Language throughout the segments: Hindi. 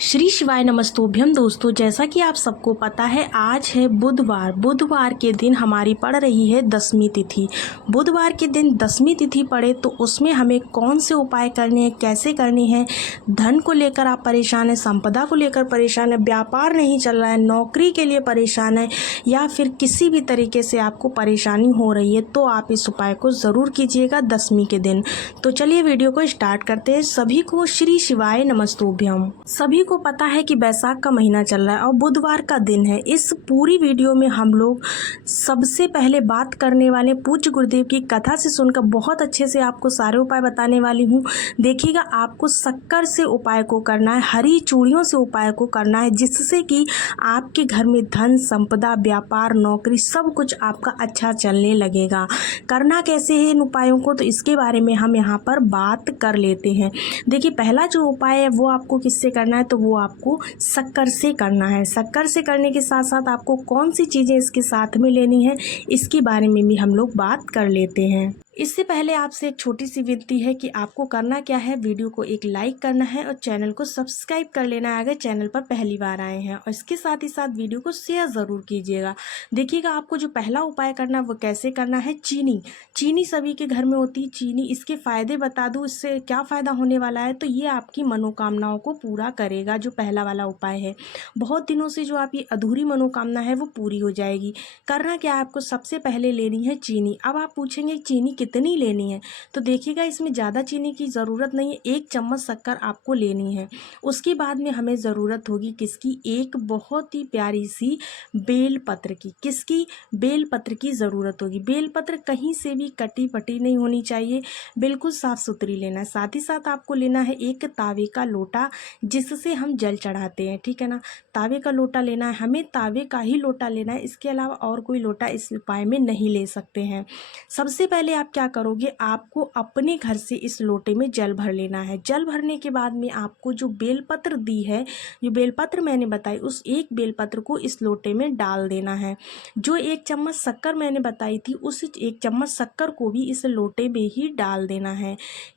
श्री शिवाय नमस्तोभ्यम दोस्तों, जैसा कि आप सबको पता है आज है बुधवार के दिन हमारी पड़ रही है दसवीं तिथि। बुधवार के दिन दसवीं तिथि पड़े तो उसमें हमें कौन से उपाय करने हैं, कैसे करनी है। धन को लेकर आप परेशान हैं, संपदा को लेकर परेशान है, व्यापार नहीं चल रहा है, नौकरी के लिए परेशान है या फिर किसी भी तरीके से आपको परेशानी हो रही है तो आप इस उपाय को ज़रूर कीजिएगा दसवीं के दिन। तो चलिए वीडियो को स्टार्ट करते हैं। सभी को श्री शिवाय नमस्तोभ्यम। सभी को पता है कि बैसाख का महीना चल रहा है और बुधवार का दिन है। इस पूरी वीडियो में हम लोग सबसे पहले बात करने वाले पूज्य गुरुदेव की कथा से सुनकर बहुत अच्छे से आपको सारे उपाय बताने वाली हूँ। देखिएगा, आपको शक्कर से उपाय को करना है, हरी चूड़ियों से उपाय को करना है, जिससे कि आपके घर में धन, संपदा, व्यापार, नौकरी सब कुछ आपका अच्छा चलने लगेगा। करना कैसे है इन उपायों को, तो इसके बारे में हम यहाँ पर बात कर लेते हैं। देखिए, पहला जो उपाय है वो आपको किससे करना है, तो वो आपको शक्कर से करना है। शक्कर से करने के साथ साथ आपको कौन सी चीज़ें इसके साथ में लेनी है, इसके बारे में भी हम लोग बात कर लेते हैं। इससे पहले आपसे एक छोटी सी विनती है कि आपको करना क्या है, वीडियो को एक लाइक करना है और चैनल को सब्सक्राइब कर लेना है अगर चैनल पर पहली बार आए हैं, और इसके साथ ही साथ वीडियो को शेयर ज़रूर कीजिएगा। देखिएगा, आपको जो पहला उपाय करना है वो कैसे करना है। चीनी सभी के घर में होती है। चीनी, इसके फ़ायदे बता दूँ, इससे क्या फ़ायदा होने वाला है। तो ये आपकी मनोकामनाओं को पूरा करेगा। जो पहला वाला उपाय है, बहुत दिनों से जो आपकी अधूरी मनोकामना है वो पूरी हो जाएगी। करना क्या है, आपको सबसे पहले लेनी है चीनी। अब आप पूछेंगे चीनी कितनी लेनी है, तो देखिएगा, इसमें ज़्यादा चीनी की ज़रूरत नहीं है। 1 चम्मच शक्कर आपको लेनी है। उसके बाद में हमें ज़रूरत होगी किसकी, एक बहुत ही प्यारी सी बेलपत्र की। किसकी, बेलपत्र की ज़रूरत होगी। बेलपत्र कहीं से भी कटी पटी नहीं होनी चाहिए, बिल्कुल साफ़ सुथरी लेना है। साथ ही साथ आपको लेना है एक तावे का लोटा, जिससे हम जल चढ़ाते हैं, ठीक है ना। तावे का लोटा लेना है हमें, तावे का ही लोटा लेना है। इसके अलावा और कोई लोटा इस उपाय में नहीं ले सकते हैं। सबसे पहले आप क्या करोगे, आपको अपने घर से इस लोटे में जल भर लेना है। जल भरने के बाद में आपको जो बेलपत्र दी है, जो बेलपत्र मैंने बताई, उस एक बेलपत्र को इस लोटे में डाल देना है। जो 1 चम्मच शक्कर मैंने बताई थी, उस 1 चम्मच शक्कर को भी इस लोटे में ही डाल देना है।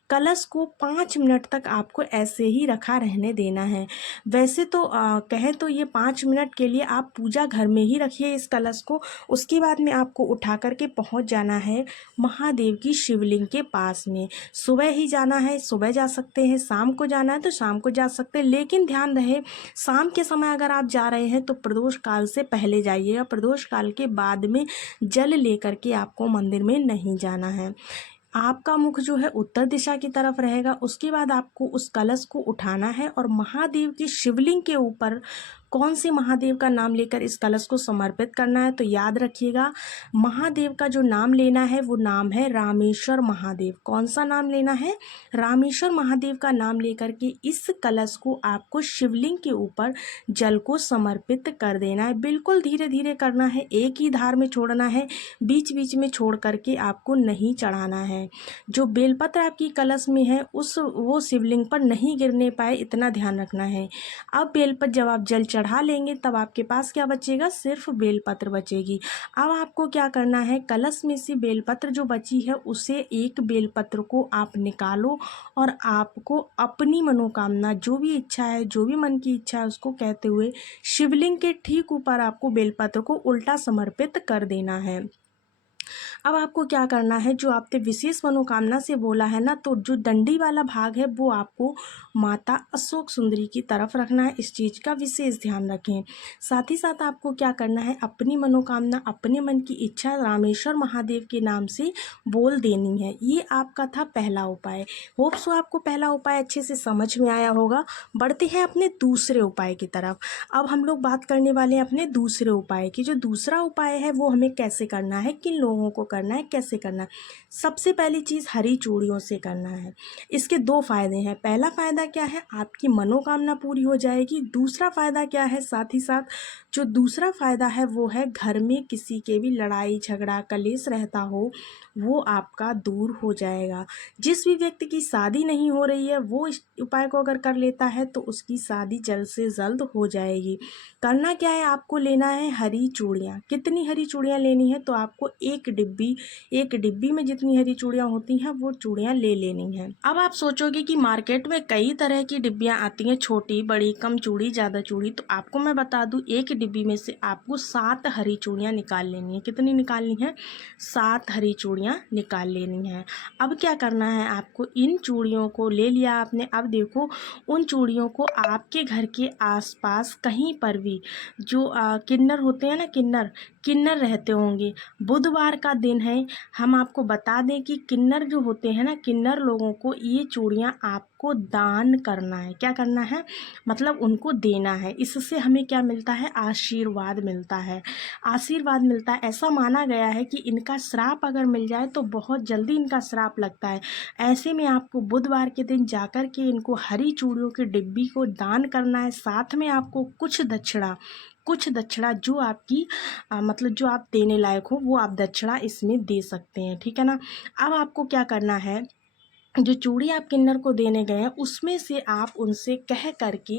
कलश को 5 मिनट तक आपको ऐसे ही रखा रहने देना है। वैसे तो कहें तो ये 5 मिनट के लिए आप पूजा घर में ही रखिए इस कलश को। उसके बाद में आपको उठा करके पहुंच जाना है महादेव की शिवलिंग के पास में। सुबह ही जाना है, सुबह जा सकते हैं, शाम को जाना है तो शाम को जा सकते हैं, लेकिन ध्यान रहे शाम के समय अगर आप जा रहे हैं तो प्रदोष काल से पहले जाइएगा। प्रदोष काल के बाद में जल लेकर के आपको मंदिर में नहीं जाना है। आपका मुख जो है उत्तर दिशा की तरफ रहेगा। उसके बाद आपको उस कलश को उठाना है और महादेव की शिवलिंग के ऊपर कौन से महादेव का नाम लेकर इस कलश को समर्पित करना है, तो याद रखिएगा, महादेव का जो नाम लेना है वो नाम है रामेश्वर महादेव। कौन सा नाम लेना है, रामेश्वर महादेव का नाम लेकर के इस कलश को आपको शिवलिंग के ऊपर जल को समर्पित कर देना है। बिल्कुल धीरे धीरे करना है, एक ही धार में छोड़ना है, बीच बीच में छोड़ करके आपको नहीं चढ़ाना है। जो बेलपत्र आपकी कलश में है वो शिवलिंग पर नहीं गिरने पाए, इतना ध्यान रखना है। अब बेलपत्र जब आप जल चढ़ा लेंगे तब आपके पास क्या बचेगा, सिर्फ बेलपत्र बचेगी। अब आपको क्या करना है, कलश में से बेलपत्र जो बची है उसे एक बेलपत्र को आप निकालो और आपको अपनी मनोकामना, जो भी इच्छा है, जो भी मन की इच्छा है, उसको कहते हुए शिवलिंग के ठीक ऊपर आपको बेलपत्र को उल्टा समर्पित कर देना है। अब आपको क्या करना है, जो आपने विशेष मनोकामना से बोला है ना, तो जो डंडी वाला भाग है वो आपको माता अशोक सुंदरी की तरफ रखना है। इस चीज़ का विशेष ध्यान रखें। साथ ही साथ आपको क्या करना है, अपनी मनोकामना, अपने मन की इच्छा रामेश्वर महादेव के नाम से बोल देनी है। ये आपका था पहला उपाय। होप सो आपको पहला उपाय अच्छे से समझ में आया होगा। बढ़ते हैं अपने दूसरे उपाय की तरफ। अब हम लोग बात करने वाले हैं अपने दूसरे उपाय की। जो दूसरा उपाय है वो हमें कैसे करना है, किन लोगों को करना है, कैसे करना है। सबसे पहली चीज़ हरी चूड़ियों से करना है। इसके 2 फायदे हैं। पहला फ़ायदा क्या है, आपकी मनोकामना पूरी हो जाएगी। दूसरा फ़ायदा क्या है, साथ ही साथ जो दूसरा फ़ायदा है वो है, घर में किसी के भी लड़ाई झगड़ा कलेश रहता हो वो आपका दूर हो जाएगा। जिस भी व्यक्ति की शादी नहीं हो रही है वो इस उपाय को अगर कर लेता है तो उसकी शादी जल्द से जल्द हो जाएगी। करना क्या है, आपको लेना है हरी चूड़ियाँ। कितनी हरी चूड़ियाँ लेनी है, तो आपको 1 डिब्बी एक डिब्बी में जितनी हरी चूड़ियाँ होती हैं वो चूड़ियाँ ले लेनी हैं। अब आप सोचोगे कि मार्केट में कई तरह की डिब्बियाँ आती हैं, छोटी बड़ी, कम चूड़ी ज़्यादा चूड़ी, तो आपको मैं बता दूं एक डिब्बी में से आपको 7 हरी चूड़ियाँ निकाल लेनी है। कितनी निकालनी है? 7 हरी चूड़ियाँ निकाल लेनी है। अब क्या करना है आपको, इन चूड़ियों को ले लिया आपने। अब देखो उन चूड़ियों को आपके घर के आसपास कहीं पर भी जो किन्नर होते हैं ना, किन्नर रहते होंगे, बुधवार का दिन है, हम आपको बता दें कि किन्नर जो होते हैं ना, किन्नर लोगों को ये चूड़ियाँ आपको दान करना है। क्या करना है? मतलब उनको देना है। इससे हमें क्या मिलता है? आशीर्वाद मिलता है, आशीर्वाद मिलता है। ऐसा माना गया है कि इनका श्राप अगर मिल जाए तो बहुत जल्दी इनका श्राप लगता है। ऐसे में आपको बुधवार के दिन जाकर के इनको हरी चूड़ियों की डिब्बी को दान करना है। साथ में आपको कुछ दक्षिणा जो आपकी मतलब जो आप देने लायक हो वो आप दक्षिणा इसमें दे सकते हैं, ठीक है ना। अब आपको क्या करना है, जो चूड़ी आप किन्नर को देने गए हैं उसमें से आप उनसे कह करके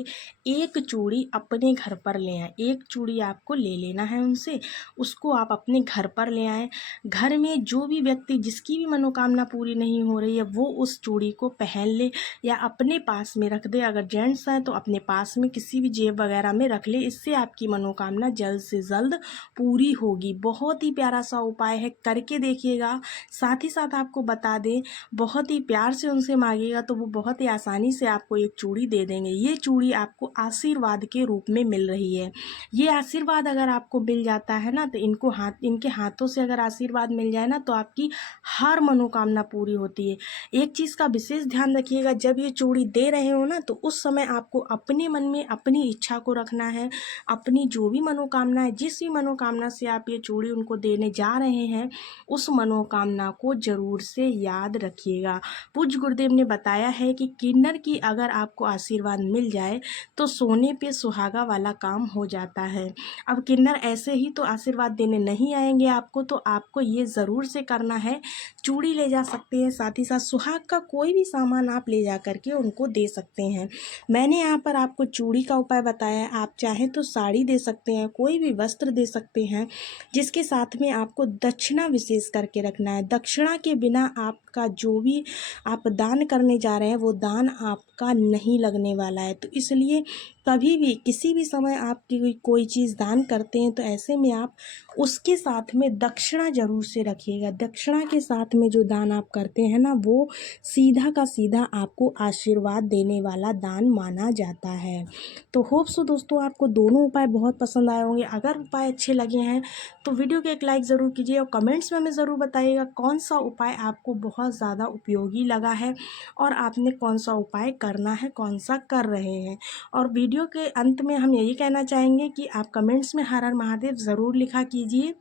एक चूड़ी अपने घर पर ले आए। एक चूड़ी आपको ले लेना है उनसे, उसको आप अपने घर पर ले आए। घर में जो भी व्यक्ति जिसकी भी मनोकामना पूरी नहीं हो रही है वो उस चूड़ी को पहन ले या अपने पास में रख दे। अगर जेंट्स हैं तो अपने पास में किसी भी जेब वगैरह में रख ले। इससे आपकी मनोकामना जल्द से जल्द पूरी होगी। बहुत ही प्यारा सा उपाय है, करके देखिएगा। साथ ही साथ आपको बता दें, बहुत ही प्यार से उनसे मांगिएगा तो वो बहुत ही आसानी से आपको एक चूड़ी दे देंगे। ये चूड़ी आपको आशीर्वाद के रूप में मिल रही है। ये आशीर्वाद अगर आपको मिल जाता है ना तो इनके हाथों से अगर आशीर्वाद मिल जाए ना तो आपकी हर मनोकामना पूरी होती है। एक चीज़ का विशेष ध्यान रखिएगा, जब ये चूड़ी दे रहे हो ना तो उस समय आपको अपने मन में अपनी इच्छा को रखना है। अपनी जो भी मनोकामना है, जिस भी मनोकामना से आप ये चूड़ी उनको देने जा रहे हैं, उस मनोकामना को जरूर से याद रखिएगा। पूज्य गुरुदेव ने बताया है कि किन्नर की अगर आपको आशीर्वाद मिल जाए तो सोने पे सुहागा वाला काम हो जाता है। अब किन्नर ऐसे ही तो आशीर्वाद देने नहीं आएंगे आपको, तो आपको ये ज़रूर से करना है। चूड़ी ले जा सकते हैं, साथ ही साथ सुहाग का कोई भी सामान आप ले जा करके उनको दे सकते हैं। मैंने यहाँ पर आपको चूड़ी का उपाय बताया है, आप चाहें तो साड़ी दे सकते हैं, कोई भी वस्त्र दे सकते हैं, जिसके साथ में आपको दक्षिणा विशेष करके रखना है। दक्षिणा के बिना आपका जो भी आप दान करने जा रहे हैं वो दान आपका नहीं लगने वाला है। तो इसलिए कभी भी किसी भी समय आप कोई चीज़ दान करते हैं तो ऐसे में आप उसके साथ में दक्षिणा जरूर से रखिएगा। दक्षिणा के साथ में जो दान आप करते हैं ना वो सीधा का सीधा आपको आशीर्वाद देने वाला दान माना जाता है। तो होप सो दोस्तों आपको दोनों उपाय बहुत पसंद आए होंगे। अगर उपाय अच्छे लगे हैं तो वीडियो को एक लाइक ज़रूर कीजिए और कमेंट्स में हमें ज़रूर बताइएगा कौन सा उपाय आपको बहुत ज़्यादा उपयोगी लगा है और आपने कौन सा उपाय करना है, कौन सा कर रहे हैं। और वीडियो के अंत में हम यही कहना चाहेंगे कि आप कमेंट्स में हर हर महादेव ज़रूर लिखा कीजिए।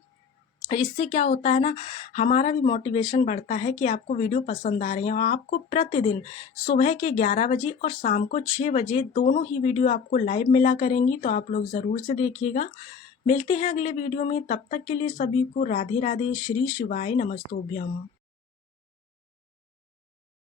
इससे क्या होता है ना, हमारा भी मोटिवेशन बढ़ता है कि आपको वीडियो पसंद आ रही है। और आपको प्रतिदिन सुबह के 11 बजे और शाम को 6 बजे दोनों ही वीडियो आपको लाइव मिला करेंगी, तो आप लोग ज़रूर से देखिएगा। मिलते हैं अगले वीडियो में, तब तक के लिए सभी को राधे राधे, श्री शिवाय नमस्तोभ्यम।